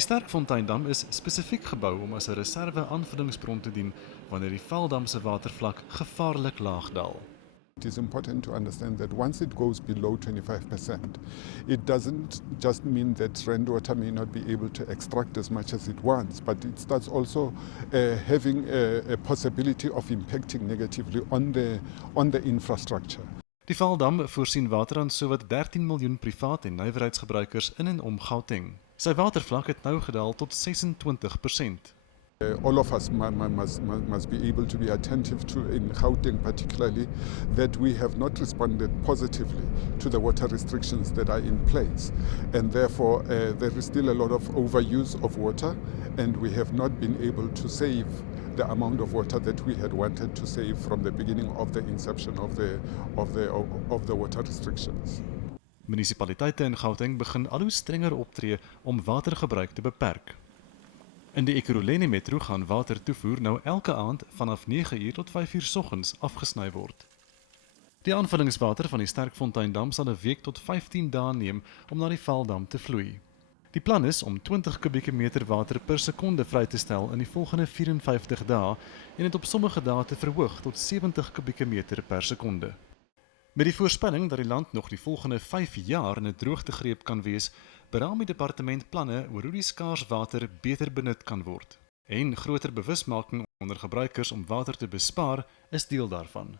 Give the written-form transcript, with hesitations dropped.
Die Sterkfonteindam is spesifiek gebou om as 'n reserve-aanvullingsbron te dien wanneer die Veldam se watervlak gevaarlik laag daal. It is important to understand that once it goes below 25%, it doesn't just mean that Randwater may not be able to extract as much as it wants, but it starts also having a possibility of impacting negatively on the infrastructure. Die Veldam voorsien water aan sowat 13 miljoen privaat en nywerheidsgebruikers in en om Gauteng. Sy watervlak het nou gedaal tot 26%. All of us must be able to be attentive to, in Gauteng particularly, that we have not responded positively to the water restrictions that are in place. And therefore, there is still a lot of overuse of water, and we have not been able to save the amount of water that we had wanted to save from the beginning of the inception of the water restrictions. Munisipaliteite in Gauteng begin al hoe strenger optree om watergebruik te beperk. In die Ekurhuleni Metro gaan watertoevoer nou elke aand vanaf 9:00 tot 5:00 soggens afgesny word. Die aanvullingswater van die Sterkfonteindam sal 'n week tot 15 dae neem om na die Veldam te vloei. Die plan is om 20 kubieke meter water per sekonde vry te stel in die volgende 54 dae en dit op sommige dae te verhoog tot 70 kubieke meter per sekonde. Met die voorspelling dat die land nog die volgende 5 jaar in 'n droogtegreep kan wees, beraam die departement planne oor hoe die skaars water beter benut kan word. En groter bewusmaking onder gebruikers om water te bespaar is deel daarvan.